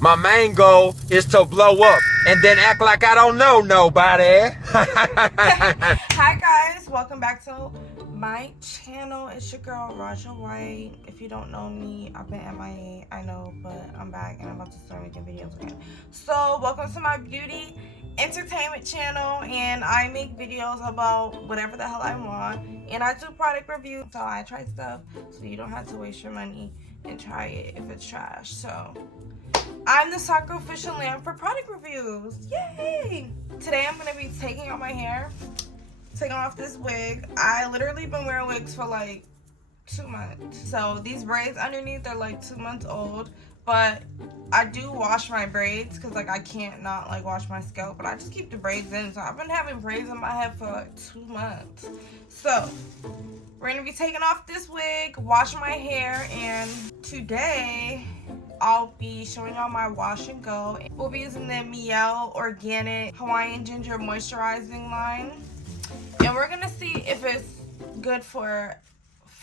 My main goal is to blow up and then act like I don't know nobody. Hi guys, welcome back to my channel. It's your girl Raja White. If you don't know me, I've been MIA, I know, but I'm back and I'm about to start making videos again. So welcome to my beauty entertainment channel, and I make videos about whatever the hell I want, and I do product reviews, so I try stuff so you don't have to waste your money and try it if it's trash. So I'm the sacrificial lamb for product reviews. Yay! Today I'm going to be taking out my hair, taking off this wig. I literally been wearing wigs for like 2 months. So these braids underneath are like 2 months old, but I do wash my braids because like I can't not like wash my scalp, but I just keep the braids in. So I've been having braids in my head for like 2 months. So we're going to be taking off this wig, washing my hair, and today I'll be showing y'all my wash and go. We'll be using the Mielle Organic Hawaiian Ginger Moisturizing line. And we're gonna see if it's good for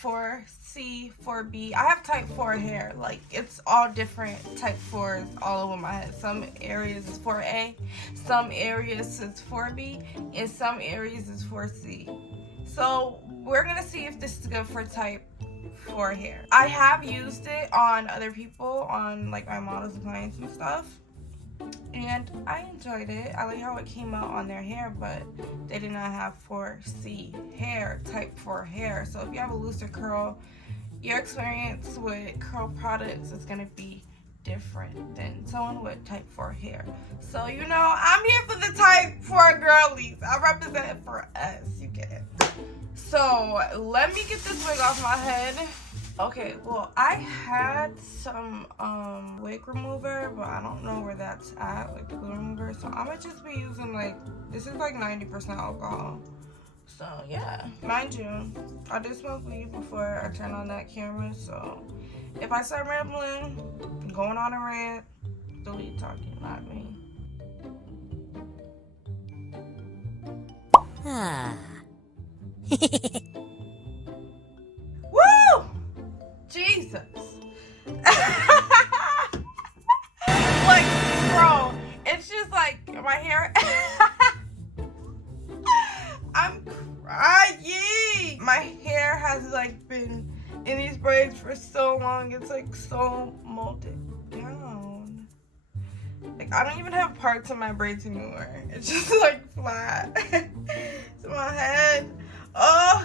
4C, 4B. I have type 4 hair. Like, it's all different type 4s all over my head. Some areas is 4A, some areas is 4B, and some areas is 4C. So we're gonna see if this is good for type 4 hair. I have used it on other people, on like my models and clients and stuff, and I enjoyed it. I like how it came out on their hair, but they did not have 4C hair, type 4 hair. So if you have a looser curl, your experience with curl products is gonna be different than someone with type 4 hair. So you know, I'm here for the type 4 girlies. I represent for us, you get it. So let me get this wig off my head. Okay, well, I had some wig remover, but I don't know where that's at, like the glue remover. So I'm gonna just be using like, this is like 90% alcohol. So yeah, mind you, I did smoke weed before I turned on that camera. So if I start rambling, going on a rant, delete talking, not me. Woo! Jesus. Like, bro, it's just like my hair. I'm crying. My hair has like been in these braids for so long. It's like so molded down. Like, I don't even have parts of my braids anymore. It's just like flat. It's my head. Oh,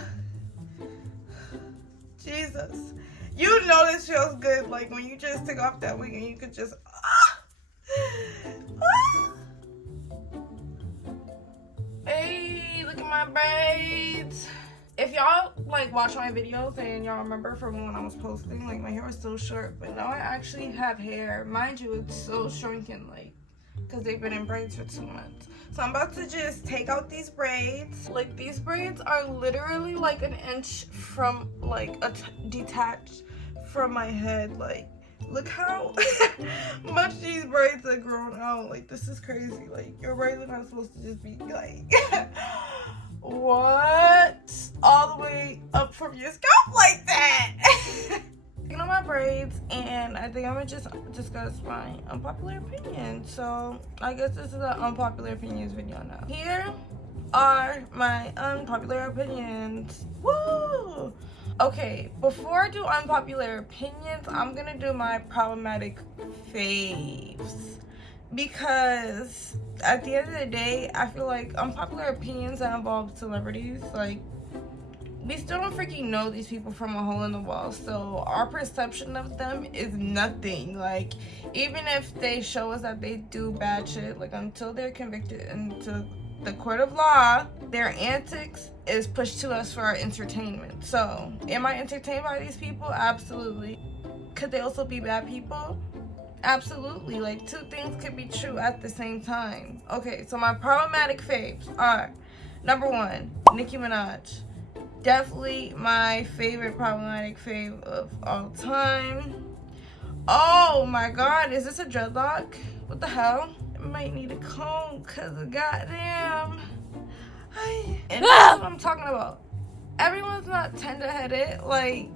Jesus. You know this feels good, like when you just take off that wig and you could just Hey, look at my braids. If y'all like watch my videos and y'all remember from when I was posting, like my hair was so short, but now I actually have hair. Mind you, it's so shrunken, like, because they've been in braids for 2 months. So I'm about to just take out these braids. Like, these braids are literally like an inch from like detached from my head. Like, look how much these braids are grown out. Like, this is crazy. Like, your braids are not supposed to just be like what, all the way up from your scalp like that. You know, my braids, and I think I'm gonna just discuss my unpopular opinion. So I guess this is an unpopular opinions video now. Here are my unpopular opinions. Woo! Okay, before I do unpopular opinions, I'm gonna do my problematic faves, because at the end of the day, I feel like unpopular opinions that involve celebrities, like, we still don't freaking know these people from a hole in the wall, so our perception of them is nothing. Like, even if they show us that they do bad shit, like, until they're convicted into the court of law, their antics is pushed to us for our entertainment. So, am I entertained by these people? Absolutely. Could they also be bad people? Absolutely. Like, two things could be true at the same time. Okay, so my problematic faves are, number 1, Nicki Minaj. Definitely my favorite problematic fave of all time. Oh my god, is this a dreadlock? What the hell? I might need a comb, cause of goddamn. And that's what I'm talking about. Everyone's not tender-headed. Like,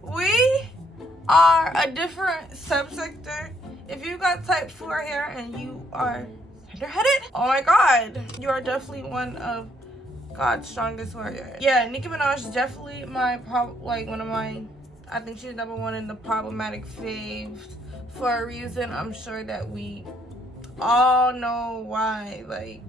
we are a different subsector if you got type 4 hair and you are tender-headed, oh my god, you are definitely one of God's strongest warrior. Yeah, Nicki Minaj is definitely my one of my, I think she's number one in the problematic faves for a reason. I'm sure that we all know why. Like,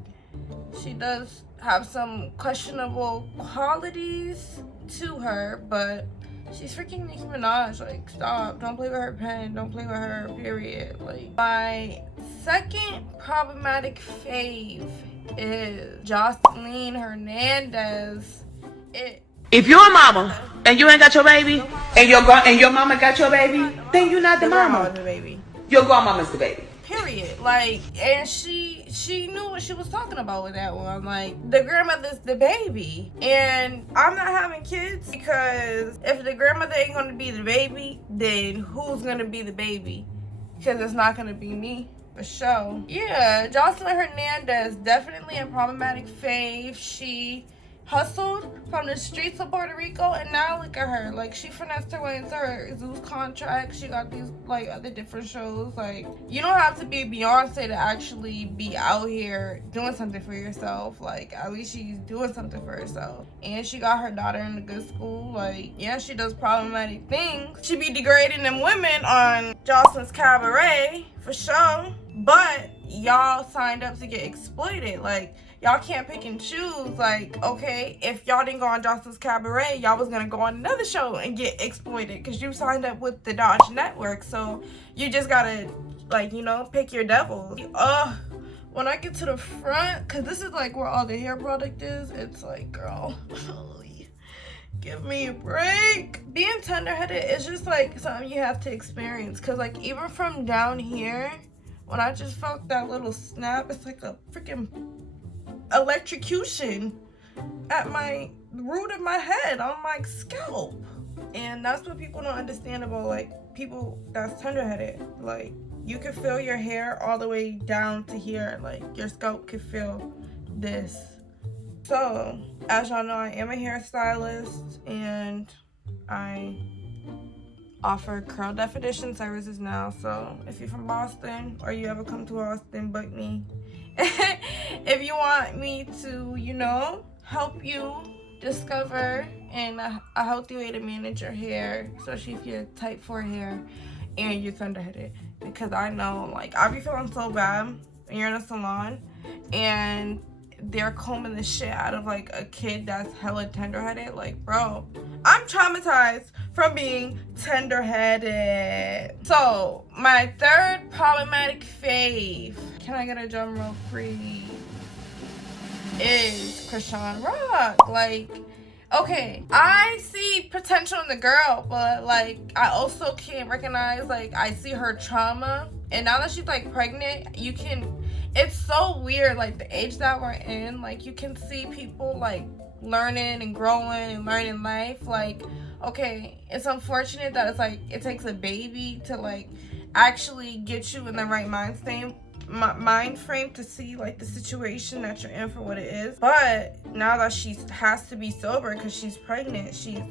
she does have some questionable qualities to her, but she's freaking Nicki Minaj. Like, stop. Don't play with her pen. Don't play with her, period. Like, my second problematic fave is Jocelyn Hernandez. If you're a mama and you ain't got your baby, and your mama got your baby, then you're not the mama. The baby. Your grandmama's the baby. Period. Like, and she knew what she was talking about with that one. Like, the grandmother's the baby, and I'm not having kids because if the grandmother ain't gonna be the baby, then who's gonna be the baby? Because it's not gonna be me. For sure. Yeah, Jocelyn Hernandez, definitely a problematic fave. She hustled from the streets of Puerto Rico, and now look at her. Like, she finessed her way into her Zeus contract. She got these, like, other different shows. Like, you don't have to be Beyonce to actually be out here doing something for yourself. Like, at least she's doing something for herself. And she got her daughter in a good school. Like, yeah, she does problematic things. She be degrading them women on Jocelyn's Cabaret, for sure. But y'all signed up to get exploited. Like, y'all can't pick and choose. Like, okay, if y'all didn't go on Jocelyn's Cabaret, y'all was gonna go on another show and get exploited because you signed up with the Dodge Network. So you just gotta, like, you know, pick your devils. When I get to the front, because this is like where all the hair product is, it's like, girl, give me a break. Being tender-headed is just like something you have to experience, because like even from down here, when I just felt that little snap, it's like a freaking electrocution at my root of my head, on my scalp. And that's what people don't understand about, like, people that's tender-headed. Like, you can feel your hair all the way down to here. Like, your scalp can feel this. So, as y'all know, I am a hairstylist, and I offer curl definition services now. So if you're from Boston or you ever come to Boston, book me. If you want me to, you know, help you discover a healthy way to manage your hair, especially if you're type 4 hair and you're tender-headed, because I know, like, I be feeling so bad when you're in a salon and they're combing the shit out of, like, a kid that's hella tender-headed. Like, bro, I'm traumatized from being tender-headed. So, my third problematic fave, can I get a drum roll, please, is Krishan Rock. Like, okay, I see potential in the girl, but, like, I also can't recognize, like, I see her trauma. And now that she's, like, pregnant, you can, it's so weird, like, the age that we're in, like, you can see people, like, learning and growing and learning life. Like, okay, it's unfortunate that it's, like, it takes a baby to, like, actually get you in the right mind frame to see, like, the situation that you're in for what it is. But now that she has to be sober because she's pregnant, she's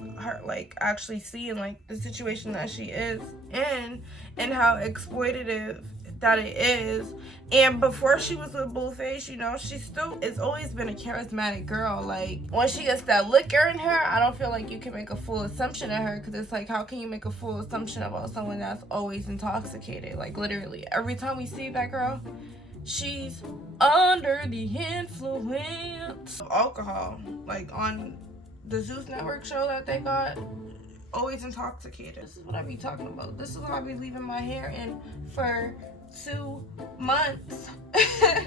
like actually seeing, like, the situation that she is in and how exploitative that it is. And before she was with Blueface, you know, she still has always been a charismatic girl. Like, when she gets that liquor in her, I don't feel like you can make a full assumption of her, because it's like, how can you make a full assumption about someone that's always intoxicated? Like, literally every time we see that girl, she's under the influence of alcohol. Like, on the Zeus Network show that they got, always intoxicated. This is what I be talking about. This is what I be leaving my hair in for 2 months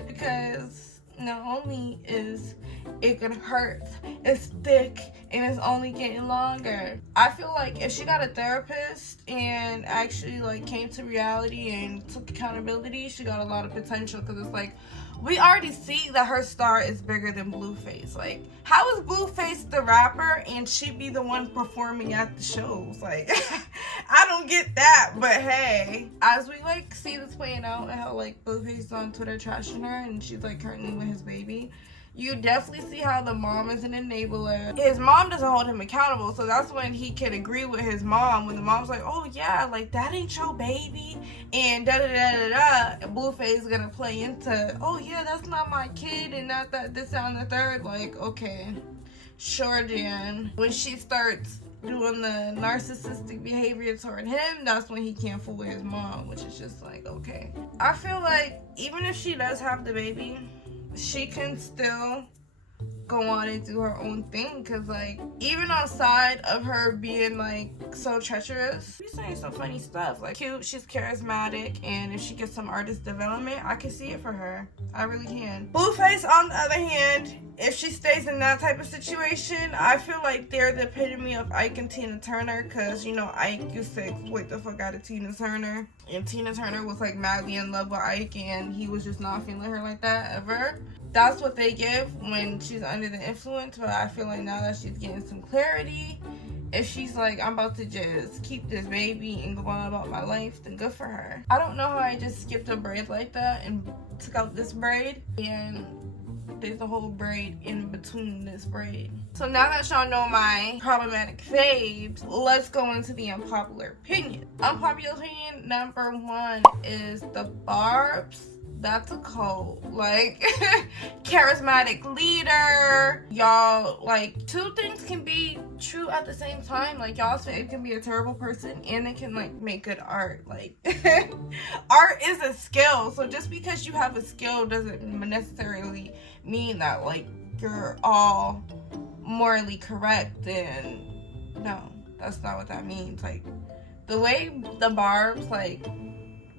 because not only is it gonna hurt, it's thick and it's only getting longer. I feel like if she got a therapist and actually, like, came to reality and took accountability, she got a lot of potential, because it's like, we already see that her star is bigger than Blueface. Like, how is Blueface the rapper and she be the one performing at the shows? Like, I don't get that. But hey, as we, like, see this playing out and how, like, Blueface is on Twitter trashing her and she's, like, currently with his baby, You definitely see how the mom is an enabler. His mom doesn't hold him accountable, so that's when he can agree with his mom. When the mom's like, oh yeah, like that ain't your baby, and da da da da da. And Blueface is gonna play into, oh yeah, that's not my kid, and not that this and the third. Like, okay, sure, Jan. When she starts doing the narcissistic behavior toward him, that's when he can't fool with his mom, which is just like, okay. I feel like even if she does have the baby, she can still go on and do her own thing, because like even outside of her being like so treacherous, she's saying some funny stuff. Like, cute, she's charismatic, and if she gets some artist development, I can see it for her. I really can. Blueface, on the other hand, if she stays in that type of situation, I feel like they're the epitome of Ike and Tina Turner, because you know Ike used to exploit the fuck out of Tina Turner, and Tina Turner was like madly in love with Ike, and he was just not feeling her like that ever. That's what they give when she's under the influence, but I feel like now that she's getting some clarity, if she's like, I'm about to just keep this baby and go on about my life, then good for her. I don't know how I just skipped a braid like that and took out this braid, and there's a whole braid in between this braid. So now that y'all know my problematic faves, let's go into the unpopular opinion. Unpopular opinion number 1 is the barbs. That's a cult. Like, charismatic leader. Y'all, like, two things can be true at the same time. Like, y'all's fave can be a terrible person, and it can, like, make good art. Like, art is a skill. So just because you have a skill doesn't necessarily mean that, like, you're all morally correct. And no, that's not what that means. Like, the way the barbs, like,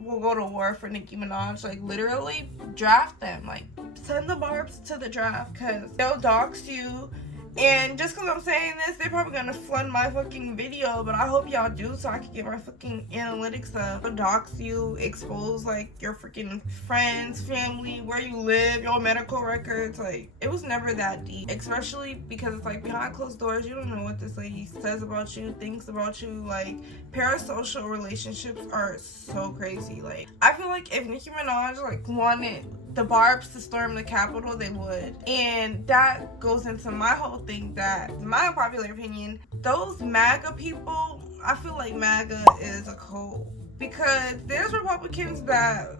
will go to war for Nicki Minaj, like, literally draft them, like, send the barbs to the draft, because they'll dox you. And just because I'm saying this, they're probably gonna flood my fucking video, but I hope y'all do, so I can get my fucking analytics up. They'll dox you, expose like your freaking friends, family, where you live, your medical records. Like, it was never that deep, especially because it's like behind closed doors. You don't know what this lady says about you, thinks about you. Like, parasocial relationships are so crazy. Like, I feel like if Nicki Minaj like wanted the barbs to storm the Capitol, they would. And that goes into my whole thing, that my unpopular opinion, those MAGA people, I feel like MAGA is a cult, because there's Republicans that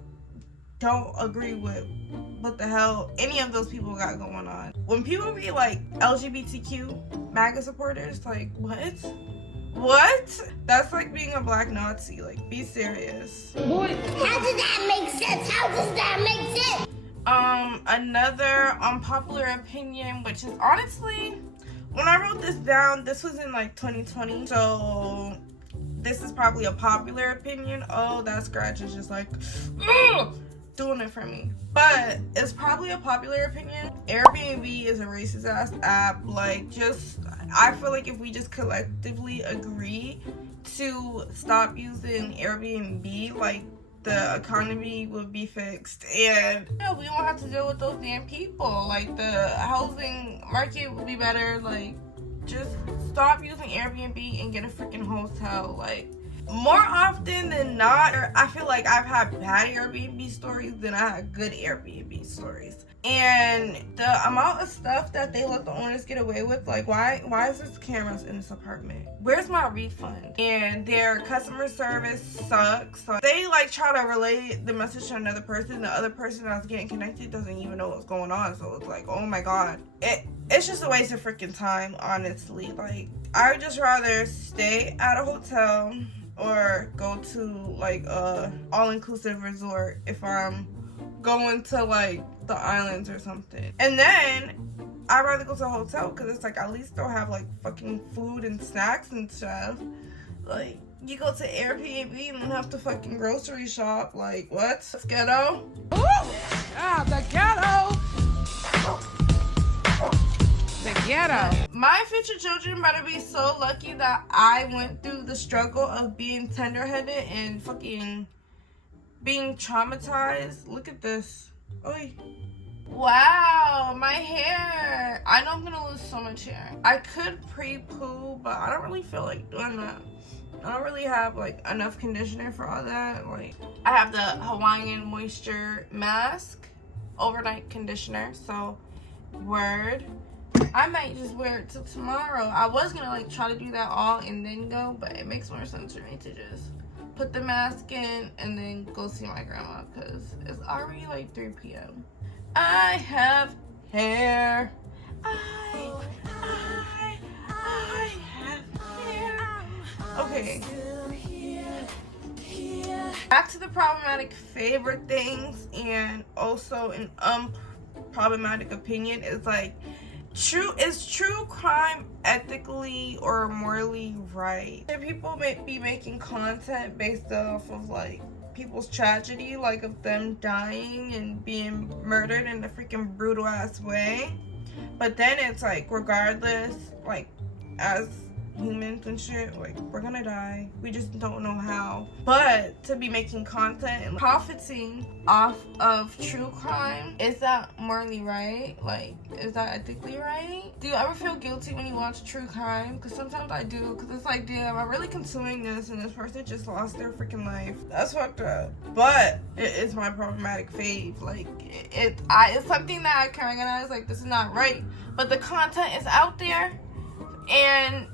don't agree with what the hell any of those people got going on. When people be like LGBTQ MAGA supporters, like, what? That's like being a black Nazi. Like, be serious. How does that make sense? How does that make sense? Another unpopular opinion, which is honestly, when I wrote this down, this was in like 2020, so this is probably a popular opinion. Oh, that scratch is just like, ugh, doing it for me. But it's probably a popular opinion. Airbnb is a racist ass app. Like, just, I feel like if we just collectively agree to stop using Airbnb, like, the economy would be fixed, and yeah, we won't have to deal with those damn people. Like, the housing market would be better. Like, just stop using Airbnb and get a freaking hotel. Like, more often than not, I feel like I've had bad Airbnb stories than I had good Airbnb stories. And the amount of stuff that they let the owners get away with, like, why is there cameras in this apartment? Where's my refund? And their customer service sucks. So they like try to relay the message to another person. The other person that's getting connected doesn't even know what's going on. So it's like, oh my god, it's just a waste of freaking time, honestly. Like, I would just rather stay at a hotel or go to like a all-inclusive resort if I'm going to like the islands or something. And then I'd rather go to a hotel, because it's like at least they'll have like fucking food and snacks and stuff. Like, you go to Airbnb and have to fucking grocery shop. Like, what? It's ghetto. Ooh! Ah, the ghetto! The ghetto. My future children better be so lucky that I went through the struggle of being tender-headed and fucking being traumatized. Look at this. Oy. Wow, my hair. I know I'm gonna lose so much hair. I could pre-poo, but I don't really feel like doing that. I don't really have like enough conditioner for all that. Like, I have the Hawaiian moisture mask overnight conditioner, so Word. I might just wear it till tomorrow. I was gonna like try to do that all and then go, but it makes more sense for me to just put the mask in and then go see my grandma because it's already like 3 p.m. I have hair. I have hair. Okay. Back to the problematic favorite things and also an unproblematic opinion is like, is true crime ethically or morally right? Should people be making content based off of like people's tragedy, like of them dying and being murdered in a freaking brutal ass way? But then it's like, regardless, like as humans and shit, like we're gonna die, we just don't know how. But to be making content and profiting off of true crime, is that morally right? Like, is that ethically right? Do you ever feel guilty when you watch true crime? Because sometimes I do, because it's like, damn, I'm really consuming this and this person just lost their freaking life. That's fucked up. But it is my problematic fave. Like, it's something that I can recognize, like, this is not right, but the content is out there and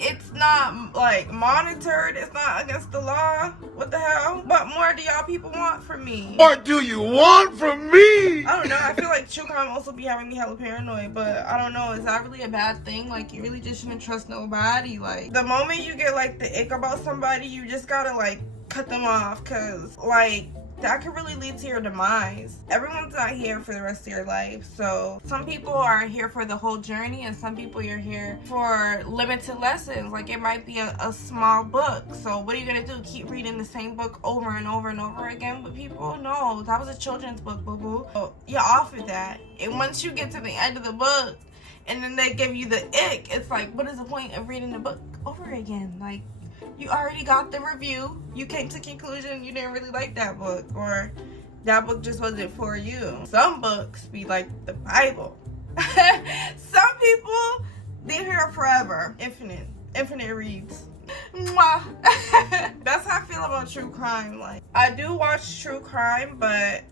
it's not like monitored, it's not against the law. What the hell? What more do y'all people want from me? What do you want from me? I don't know. I feel like true crime also be having me hella paranoid, but I don't know. Is that really a bad thing? Like, you really just shouldn't trust nobody. Like, the moment you get like the ick about somebody, you just gotta like cut them off, cause like that could really lead to your demise. Everyone's not here for the rest of your life. So some people are here for the whole journey and some people you're here for limited lessons. Like, it might be a small book. So what are you gonna do? Keep reading the same book over and over and over again with people? No, that was a children's book, boo-boo. So you're off of that. And once you get to the end of the book and then they give you the ick, it's like, what is the point of reading the book over again? Like, you already got the review. You came to conclusion you didn't really like that book, or that book just wasn't for you. Some books be like the Bible. Some people, they're here forever. Infinite reads. Mwah. That's how I feel about true crime. Like, I do watch true crime, but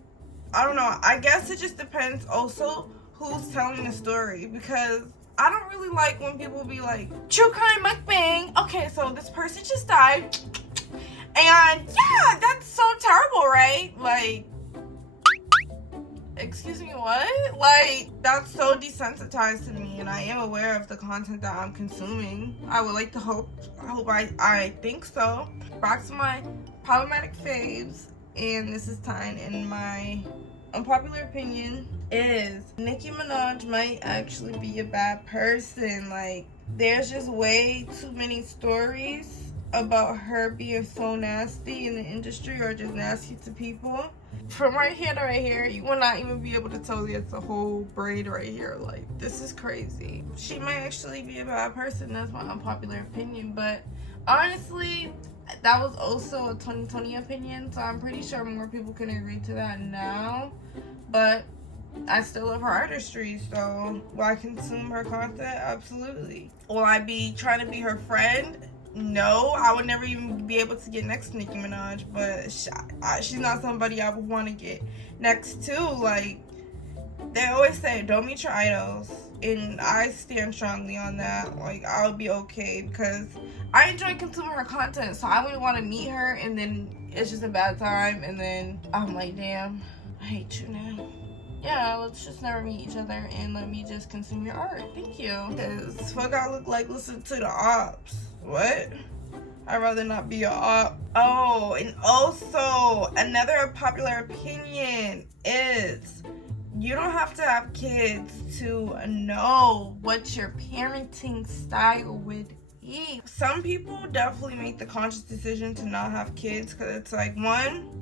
I don't know. I guess it just depends also who's telling the story, because I don't really like when people be like, true crime mukbang. Okay, so this person just died. And yeah, that's so terrible, right? Like, excuse me, what? Like, that's so desensitized to me, and I am aware of the content that I'm consuming. I would like to hope I think so. Back to my problematic faves, and this is time in my unpopular opinion is Nicki Minaj might actually be a bad person. Like, there's just way too many stories about her being so nasty in the industry or just nasty to people. From right here to right here, you will not even be able to tell that it's a whole braid right here. Like, this is crazy. She might actually be a bad person. That's my unpopular opinion, but honestly, that was also a 2020 opinion, so I'm pretty sure more people can agree to that now. But I still love her artistry, so will I consume her content? Absolutely. Will I be trying to be her friend? No, I would never even be able to get next to Nicki Minaj, but she's not somebody I would want to get next to. Like, they always say, don't meet your idols, and I stand strongly on that. Like, I'll be okay, because I enjoy consuming her content, so I wouldn't want to meet her, and then it's just a bad time, and then I'm like, damn, I hate you now. Yeah, let's just never meet each other and let me just consume your art. Thank you. Because fuck I look like listen to the ops. What? I'd rather not be a op. Oh, and also another popular opinion is you don't have to have kids to know what your parenting style would be. Some people definitely make the conscious decision to not have kids because it's like, one,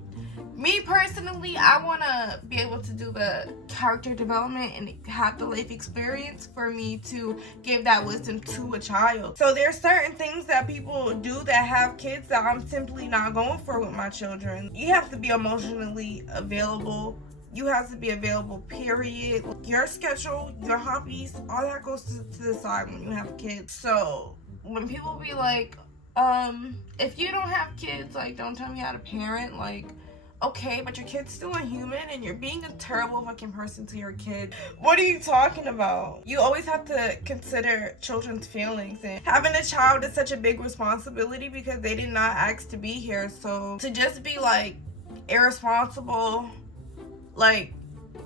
me personally, I want to be able to do the character development and have the life experience for me to give that wisdom to a child. So there's certain things that people do that have kids that I'm simply not going for with my children. You have to be emotionally available. You have to be available, period. Your schedule, your hobbies, all that goes to the side when you have kids. So when people be like, if you don't have kids, like, don't tell me how to parent, like, okay, but your kid's still a human and you're being a terrible fucking person to your kid. What are you talking about? You always have to consider children's feelings, and having a child is such a big responsibility because they did not ask to be here. So to just be like irresponsible, like,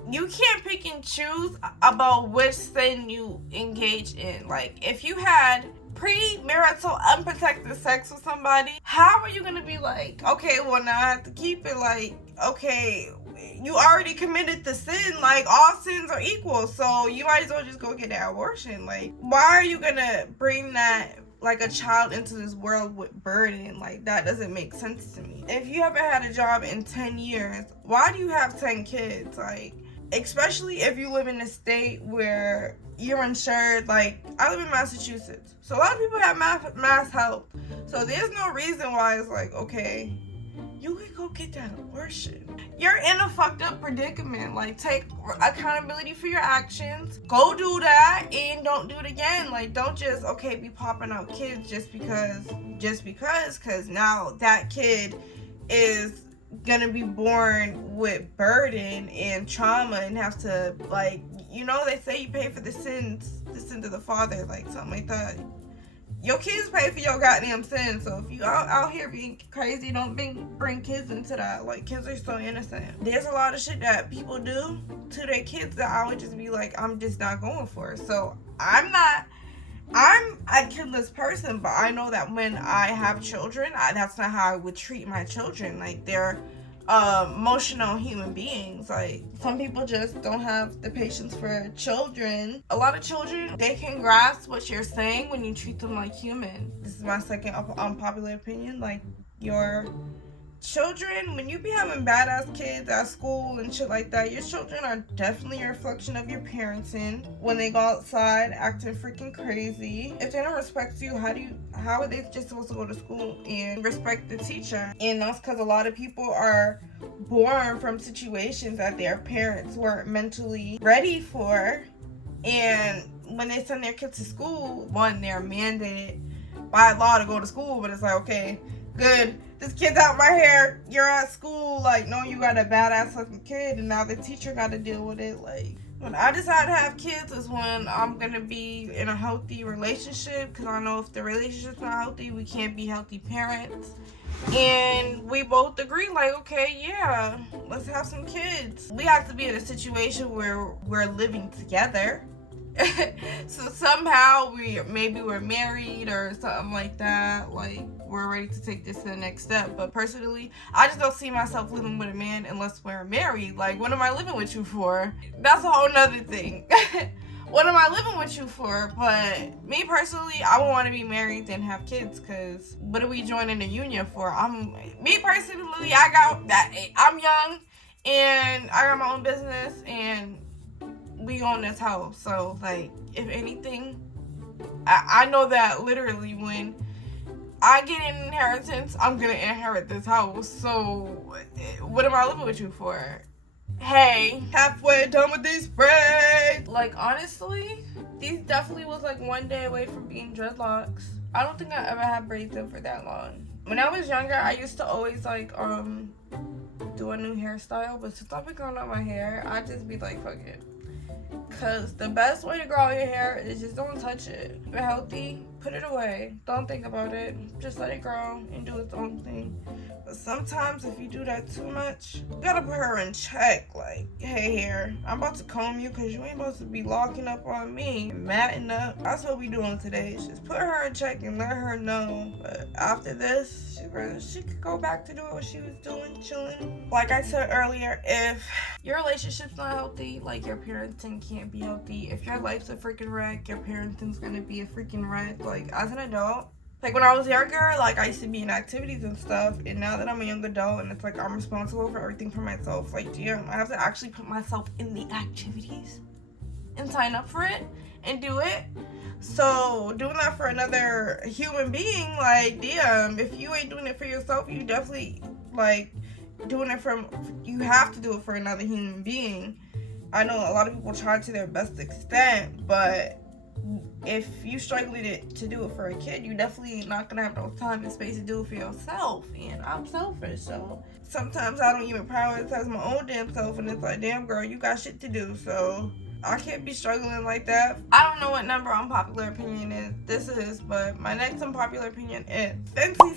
you can't pick and choose about which sin you engage in. Like, if you had premarital unprotected sex with somebody, how are you gonna be like, okay, well now I have to keep it? Like, okay, you already committed the sin. Like, all sins are equal, so you might as well just go get an abortion. Like, why are you gonna bring that, like, a child into this world with burden? Like, that doesn't make sense to me. If you haven't had a job in 10 years, why do you have 10 kids? Like, especially if you live in a state where you're insured. Like, I live in Massachusetts, so a lot of people have mass health, so there's no reason why it's like, okay, you can go get that abortion. You're in a fucked up predicament. Like, take accountability for your actions, go do that, and don't do it again. Like, don't just, okay, be popping out kids just because now that kid is gonna be born with burden and trauma and have to, like, you know, they say you pay for the sins of the father, like something like that. Your kids pay for your goddamn sins. So if you out here being crazy, don't bring kids into that. Like, kids are so innocent. There's a lot of shit that people do to their kids that I would just be like, I'm just not going for. So I'm a kidless person, but I know that when I have children, that's not how I would treat my children. Like, they're emotional human beings. Like, some people just don't have the patience for children. A lot of children, they can grasp what you're saying when you treat them like human. This is my second unpopular opinion. Like, your children, when you be having badass kids at school and shit like that, your children are definitely a reflection of your parenting. When they go outside acting freaking crazy, if they don't respect you, how are they just supposed to go to school and respect the teacher? And that's because a lot of people are born from situations that their parents weren't mentally ready for, and when they send their kids to school, one, they're mandated by law to go to school, but it's like, okay, good, this kid's out my hair, you're at school. Like, no, you got a badass looking kid, and now the teacher got to deal with it. Like, when I decide to have kids is when I'm gonna be in a healthy relationship, because I know if the relationship's not healthy, we can't be healthy parents. And we both agree, like, okay, yeah, let's have some kids. We have to be in a situation where we're living together. So somehow we're married or something like that. Like, we're ready to take this to the next step. But personally, I just don't see myself living with a man unless we're married. Like, what am I living with you for? That's a whole nother thing. What am I living with you for? But me personally, I would want to be married than have kids, because what are we joining a union for? I'm young and I got my own business and we own this house. So, like, if anything, I know that literally when I get an inheritance, I'm gonna inherit this house. So what am I living with you for? Hey, halfway done with these braids. Like, honestly, these definitely was like one day away from being dreadlocks. I don't think I ever had braids in for that long. When I was younger, I used to always like do a new hairstyle, but since I've been growing out my hair, I just be like, fuck it. Cause the best way to grow out your hair is just don't touch it. If you're healthy, put it away. Don't think about it. Just let it grow and do its own thing. But sometimes if you do that too much, you gotta put her in check. Like, hey, hair, I'm about to comb you because you ain't supposed to be locking up on me, matting up. That's what we doing today. Just put her in check and let her know. But after this, she could go back to doing what she was doing, chilling. Like I said earlier, if your relationship's not healthy, like, your parenting can't be healthy. If your life's a freaking wreck, your parenting's gonna be a freaking wreck. Like, as an adult, like, when I was younger, like, I used to be in activities and stuff, and now that I'm a young adult and it's like I'm responsible for everything for myself, like, damn, I have to actually put myself in the activities and sign up for it and do it. So doing that for another human being, like, damn, if you ain't doing it for yourself, you definitely, like, you have to do it for another human being. I know a lot of people try to their best extent, but if you struggling to do it for a kid, you definitely not gonna have no time and space to do it for yourself. And I'm selfish, so sometimes I don't even prioritize my own damn self, and it's like, damn girl, you got shit to do, so I can't be struggling like that. I don't know what number unpopular opinion this is, but my next unpopular opinion is Fenty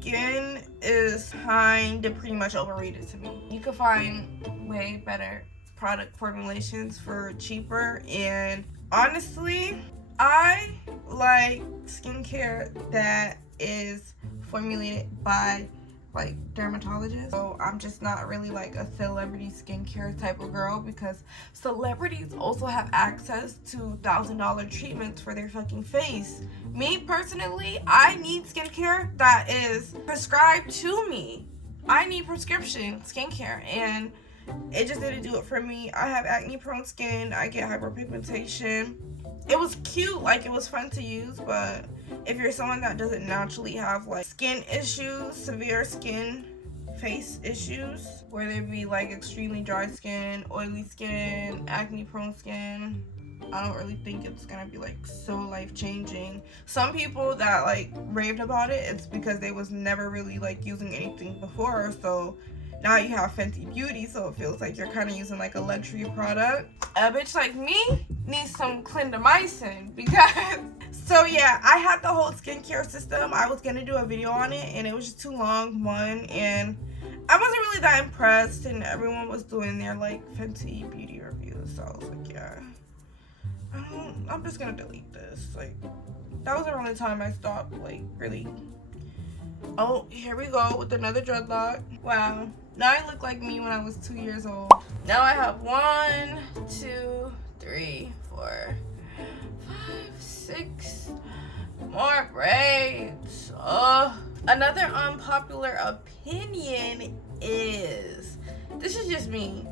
skin is kind of pretty much overrated to me. You can find way better product formulations for cheaper, and honestly, I like skincare that is formulated by like dermatologists. So I'm just not really like a celebrity skincare type of girl, because celebrities also have access to $1,000 treatments for their fucking face. Me personally, I need skincare that is prescribed to me. I need prescription skincare, and it just didn't do it for me. I have acne prone skin, I get hyperpigmentation. It was cute, like it was fun to use, but if you're someone that doesn't naturally have like skin issues, severe skin face issues, where there'd be like extremely dry skin, oily skin, acne prone skin, I don't really think it's gonna be like so life changing. Some people that like raved about it, it's because they was never really like using anything before, so now you have Fenty Beauty, so it feels like you're kind of using like a luxury product. A bitch like me needs some clindamycin, because so yeah, I had the whole skincare system. I was gonna do a video on it, and it was just too long, one, and I wasn't really that impressed, and everyone was doing their like Fenty Beauty reviews, so I was like, yeah, I'm just gonna delete this. Like, that was around the time I stopped like really. Oh, here we go with another dreadlock. Wow. Now I look like me when I was 2 years old. Now I have 1, 2, 3, 4, 5, 6 more braids. Another unpopular opinion is, this is just me,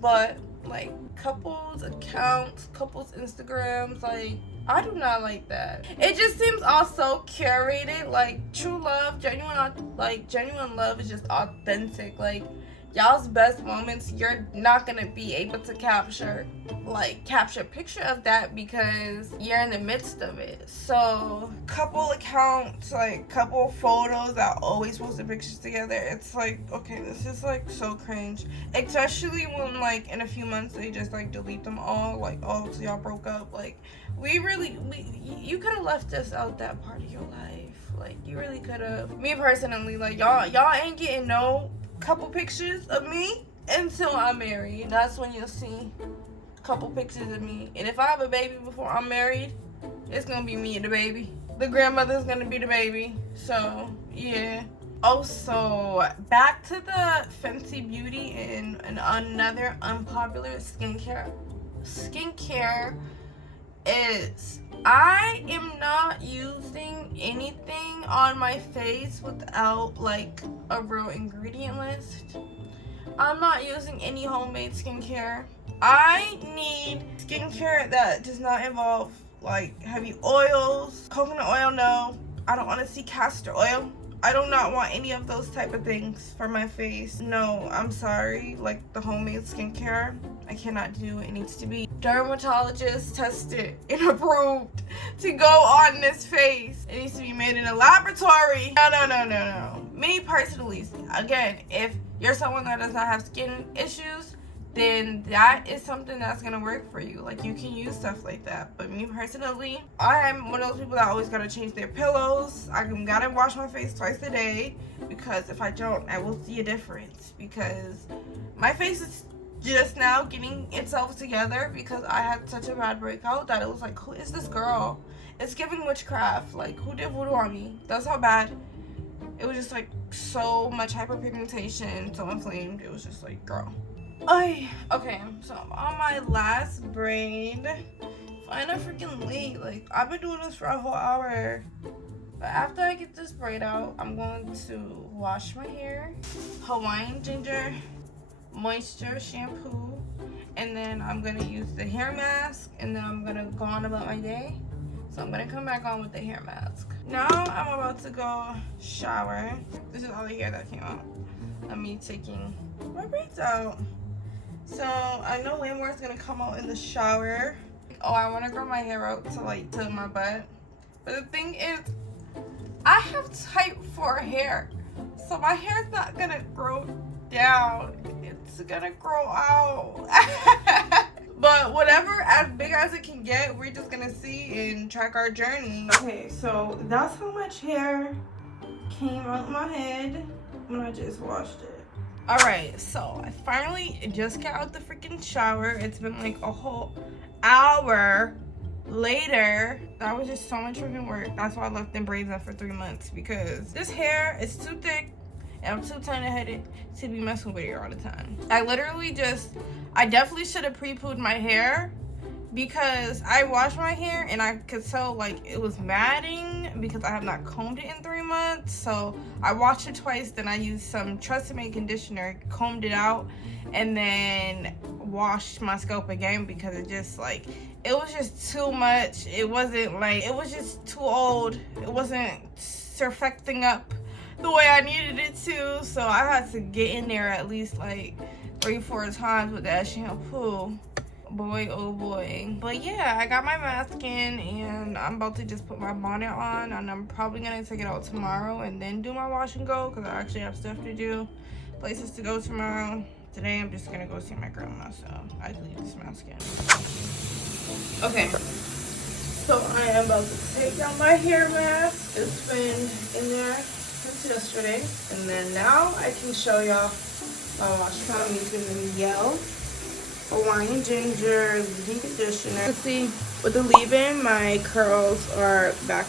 but like couples accounts, couples Instagrams, like I do not like that. It just seems all so curated. Like true love, genuine love is just authentic. Like y'all's best moments, you're not gonna be able to capture a picture of that because you're in the midst of it. So couple accounts, like couple photos that always post the pictures together, it's like, okay, this is like so cringe. Especially when like in a few months they just like delete them all, like, oh, so y'all broke up. Like you could have left us out that part of your life. Like you really could have. Me personally, like y'all ain't getting no couple pictures of me until I'm married. That's when you'll see a couple pictures of me. And if I have a baby before I'm married, it's gonna be me and the baby. The grandmother's gonna be the baby. So yeah. Also, back to the Fenty Beauty and another unpopular skincare is, I am not using anything on my face without like a real ingredient list. I'm not using any homemade skincare. I need skincare that does not involve like heavy oils. Coconut oil, no. I don't want to see castor oil. I do not want any of those type of things for my face. No, I'm sorry. Like the homemade skincare, I cannot do. It needs to be dermatologist tested and approved to go on this face. It needs to be made in a laboratory. No. Me personally, again, if you're someone that does not have skin issues, then that is something that's gonna work for you. Like you can use stuff like that. But me personally, I'm one of those people that always gotta change their pillows. I gotta wash my face twice a day, because if I don't, I will see a difference. Because my face is just now getting itself together, because I had such a bad breakout that it was like, who is this girl? It's giving witchcraft. Like, who did voodoo on me? That's how bad. It was just like so much hyperpigmentation, so inflamed. It was just like, girl. Okay, so I'm on my last braid. Kinda freaking late. Like, I've been doing this for a whole hour. But after I get this braid out, I'm going to wash my hair. Hawaiian ginger moisture shampoo. And then I'm gonna use the hair mask. And then I'm gonna go on about my day. So I'm gonna come back on with the hair mask. Now I'm about to go shower. This is all the hair that came out of me taking my braids out. So I know way more is gonna come out in the shower. oh, I want to grow my hair out to like to my butt. But the thing is, I have type 4 hair, so my hair's not gonna grow down. It's gonna grow out. But whatever, as big as it can get, we're just gonna see and track our journey. Okay, so that's how much hair came out my head when I just washed it. All right, so I finally just got out the freaking shower. It's been like a whole hour later. That was just so much freaking work. That's why I left them braids up for 3 months, because this hair is too thick and I'm too tiny-headed to be messing with it all the time. I definitely should have pre-pooed my hair, because I washed my hair and I could tell like it was matting because I have not combed it in 3 months. So I washed it twice, then I used some Tresemme conditioner, combed it out, and then washed my scalp again because it was just too much. It was just too old. It wasn't surfacting up the way I needed it to. So I had to get in there at least like 3-4 times with that shampoo. Boy, oh boy. But yeah, I got my mask in and I'm about to just put my bonnet on, and I'm probably gonna take it out tomorrow and then do my wash and go, because I actually have stuff to do, places to go tomorrow. Today I'm just gonna go see my grandma, so I leave this mask in. Okay, so I am about to take out my hair mask. It's been in there since yesterday, and then now I can show y'all my wash. I'm using the Mielle Hawaiian ginger leave-in conditioner. Let's see, with the leave-in, my curls are back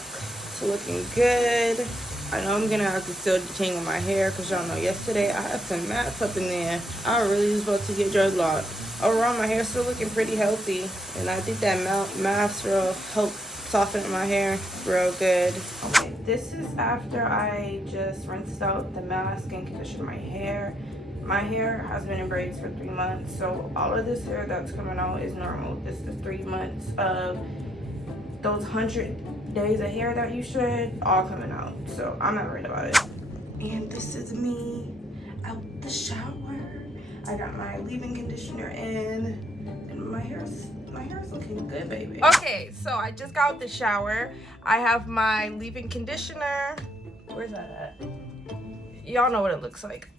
to looking good. I know I'm gonna have to still detangle my hair, because y'all know yesterday I had some mats up in there. I really was about to get dreadlocked. Overall, my hair's still looking pretty healthy, and I think that mask will help soften my hair real good. Okay, this is after I just rinsed out the mask and conditioned my hair. My hair has been in braids for 3 months, so all of this hair that's coming out is normal. This is 3 months of those 100 days of hair that you shed, all coming out. So I'm not worried about it. And this is me out the shower. I got my leave-in conditioner in, and my hair is looking good, baby. Okay, so I just got out the shower. I have my leave-in conditioner. Where's that at? Y'all know what it looks like.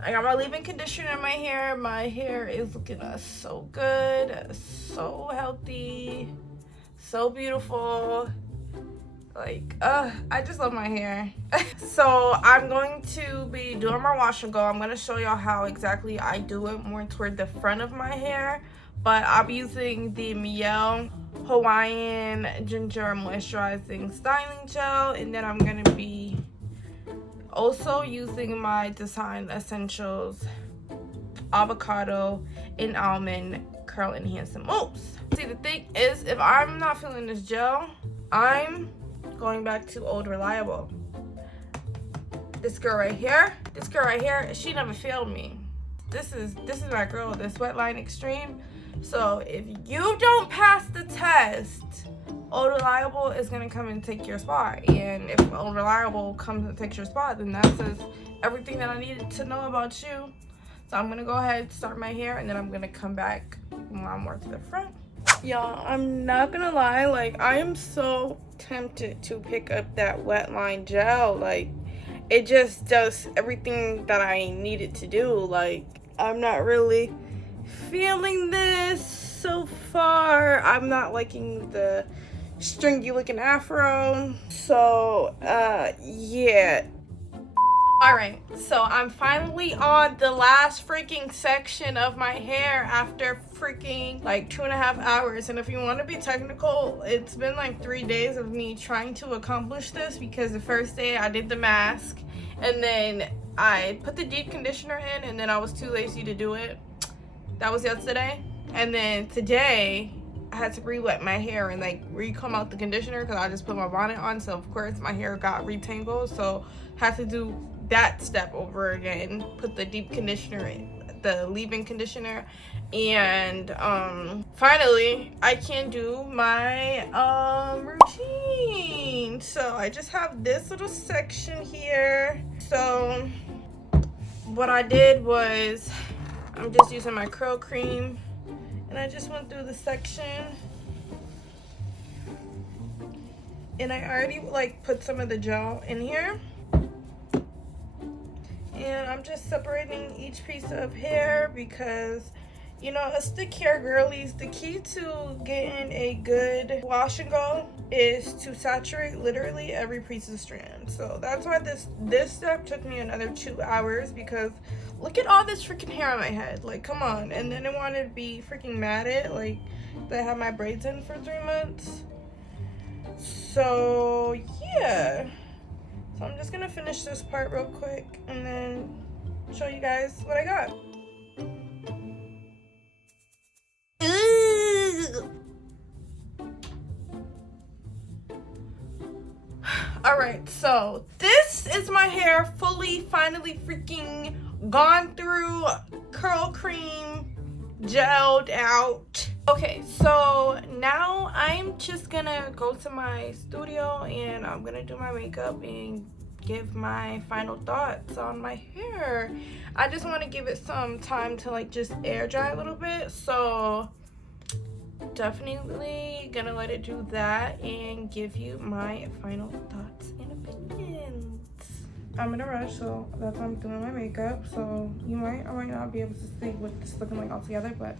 I got my leave-in conditioner in my hair. My hair is looking so good, so healthy, so beautiful. Like, I just love my hair. So I'm going to be doing my wash and go. I'm going to show y'all how exactly I do it more toward the front of my hair. But I'll be using the Mielle Hawaiian Ginger Moisturizing Styling Gel. And then I'm going to be also using my Design Essentials Avocado and Almond Curl Enhancing Mousse. See, the thing is, if I'm not feeling this gel, I'm going back to Old Reliable. This girl right here, she never failed me. This is my girl, this Wetline Extreme. So if you don't pass the test, Old Reliable is gonna come and take your spot. And if Old Reliable comes and takes your spot, then that says everything that I needed to know about you. So I'm gonna go ahead and start my hair, and then I'm gonna come back more to the front. Y'all, I'm not gonna lie, like, I am so tempted to pick up that Wetline gel. Like, it just does everything that I needed to do. Like, I'm not really feeling this so far. I'm not liking the stringy looking afro. So, yeah. Alright, so I'm finally on the last freaking section of my hair after freaking like 2.5 hours. And if you want to be technical, it's been like 3 days of me trying to accomplish this, because the first day I did the mask, and then I put the deep conditioner in, and then I was too lazy to do it. That was yesterday. And then today I had to re-wet my hair and like re-comb out the conditioner, because I just put my bonnet on, so of course my hair got retangled. So I had to do that step over again, put the deep conditioner in, the leave-in conditioner, and finally I can do my routine. So I just have this little section here. So what I did was, I'm just using my curl cream, and I just went through the section And I already like put some of the gel in here. And I'm just separating each piece of hair because, you know, a stick hair girlies, the key to getting a good wash and go is to saturate literally every piece of strand. So that's why this step took me another 2 hours, because look at all this freaking hair on my head. Like, come on. And then I wanted to be freaking matted, like that I had my braids in for 3 months. So yeah. So I'm just gonna finish this part real quick and then show you guys what I got. Alright, so this is my hair fully, finally freaking gone through, curl cream, gelled out. Okay, so now I'm just gonna go to my studio and I'm gonna do my makeup and give my final thoughts on my hair. I just want to give it some time to like just air dry a little bit, so definitely gonna let it do that and give you my final thoughts and opinions. I'm in a rush, so that's why I'm doing my makeup, so you might or might not be able to see what this is looking like all together, but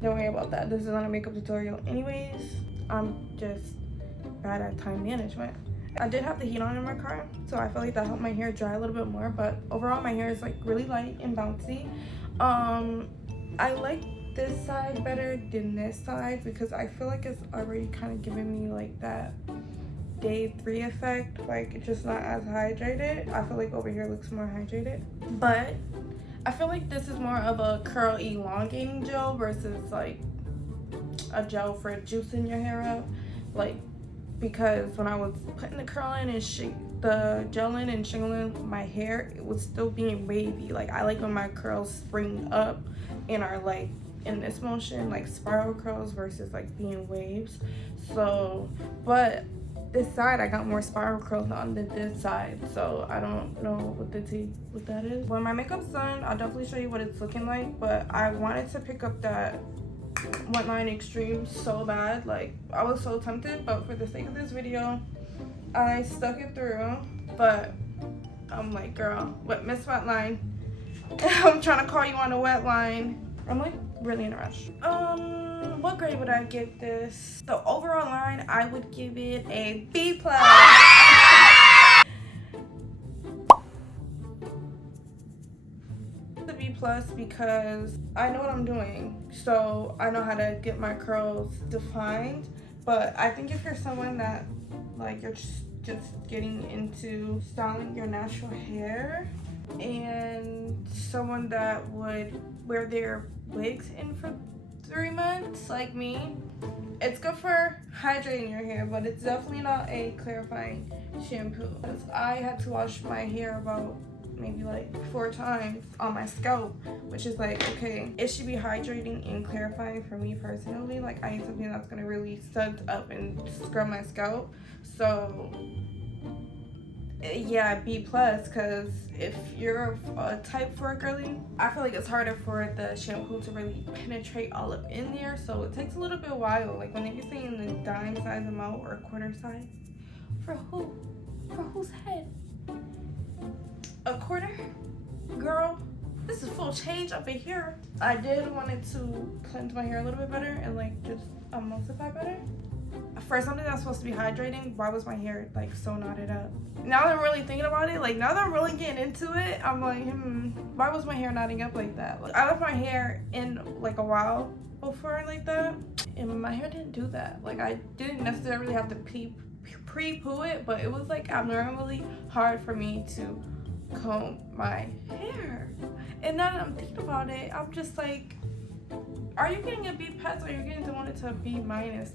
don't worry about that. This is not a makeup tutorial anyways. I'm just bad at time management. I did have the heat on in my car, so I feel like that helped my hair dry a little bit more, but overall my hair is like really light and bouncy. I like this side better than this side because I feel like it's already kind of giving me like that day 3 effect, like it's just not as hydrated. I feel like over here looks more hydrated, but I feel like this is more of a curl elongating gel versus like a gel for juicing your hair up, like, because when I was putting the curl in and the gel in and shingling my hair, it was still being wavy. Like I like when my curls spring up and are like in this motion, like spiral curls versus like being waves. So, but this side I got more spiral curls on than this side, so I don't know what that is. When my makeup's done, I'll definitely show you what it's looking like, but I wanted to pick up that Wetline Extreme so bad. Like I was so tempted, but for the sake of this video I stuck it through. But I'm like, girl, what, Miss Wetline, I'm trying to call you on a Wetline. I'm like really in a rush. What grade would I give this? The overall line, I would give it a B+. The B+ because I know what I'm doing, so I know how to get my curls defined. But I think if you're someone that like you're just getting into styling your natural hair and someone that would wear their wigs in for 3 months like me, it's good for hydrating your hair, but it's definitely not a clarifying shampoo. I had to wash my hair about maybe like 4 times on my scalp, which is like, okay, it should be hydrating and clarifying for me personally. Like I need something that's gonna really suck up and scrub my scalp. So yeah, B+, because if you're a type 4 girly, I feel like it's harder for the shampoo to really penetrate all up in there, so it takes a little bit while. Like when they be saying the dime size amount or quarter size, for who? For whose head? A quarter? Girl, this is full change up in here. I did wanted to cleanse my hair a little bit better and like just emulsify better. For something that's supposed to be hydrating, why was my hair like so knotted up? Now that I'm really thinking about it, like now that I'm really getting into it, I'm like, why was my hair knotting up like that? Like, I left my hair in like a while before like that, and my hair didn't do that. Like I didn't necessarily have to pre-poo it, but it was like abnormally hard for me to comb my hair. And now that I'm thinking about it, I'm just like, are you getting a B+ or are you getting to want it to a B-?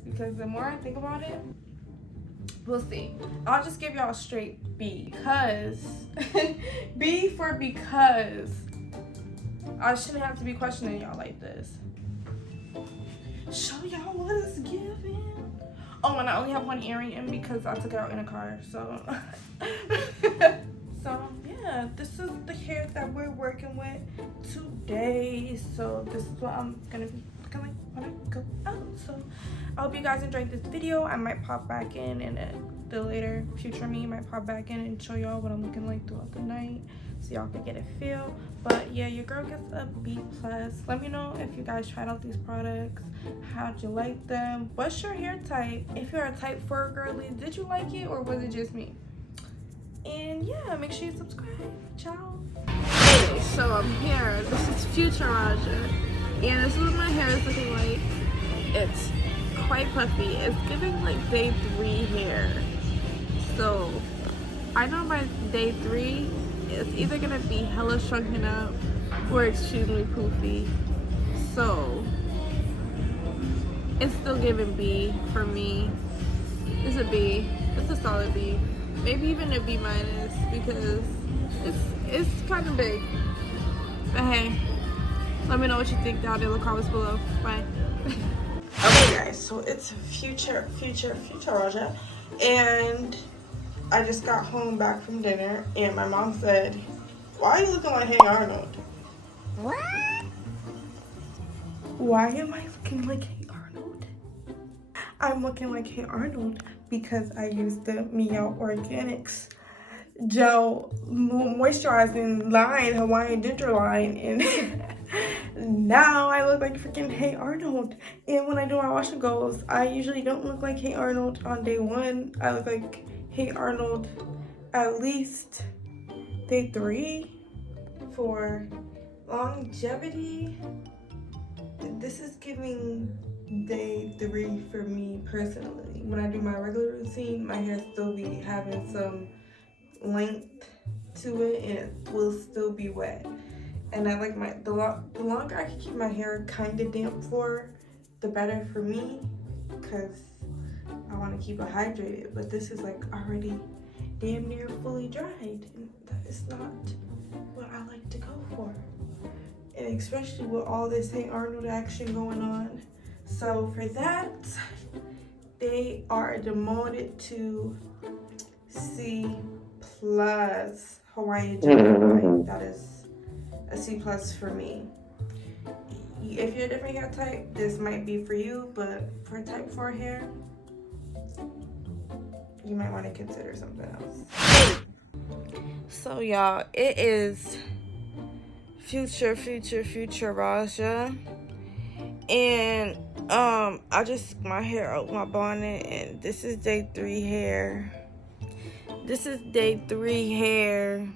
Because the more I think about it, we'll see. I'll just give y'all a straight B, because B for because I shouldn't have to be questioning y'all like this. Show y'all what it's giving. Oh, and I only have one earring in because I took it out in a car, so so yeah. yeah, this is the hair that we're working with today. So this is what I'm gonna be looking like when I go out. So I hope you guys enjoyed this video. I might pop back in and the later future me might pop back in and show y'all what I'm looking like throughout the night, so y'all can get a feel. But yeah, your girl gets a B+. Let me know if you guys tried out these products. How'd you like them? What's your hair type? If you're a type 4 girly, did you like it or was it just me? And yeah, make sure you subscribe. Ciao. Hey, so I'm here. This is future Raja. And this is what my hair is looking like. It's quite puffy. It's giving like day 3 hair. So I know by day 3 it's either gonna be hella shrunken up or extremely poofy. So it's still giving B for me. It's a B. It's a solid B. Maybe even a B- because it's kind of big. But hey, let me know what you think down in the comments below. Bye. Okay guys, so it's future Raja, and I just got home back from dinner and my mom said, "Why are you looking like Hey Arnold?" What? Why am I looking like Hey Arnold? I'm looking like Hey Arnold because I used the Mielleorganics gel moisturizing line, Hawaiian ginger line, and now I look like freaking Hey Arnold. And when I do my wash and goes, I usually don't look like Hey Arnold on day 1. I look like Hey Arnold at least day 3. For longevity, this is giving day 3 for me personally. When I do my regular routine, my hair still be having some length to it and it will still be wet. And I like the longer I can keep my hair kind of damp for, the better for me, because I want to keep it hydrated. But this is like already damn near fully dried, and that is not what I like to go for, and especially with all this Hey Arnold action going on. So for that, they are demoted to C+. Hawaiian ginger line. That is a C+ for me. If you're a different hair type, this might be for you, but for type 4 hair, you might want to consider something else. So y'all, it is future Raja, and I just my hair out my bonnet, and this is day 3 hair. This is day 3 hair.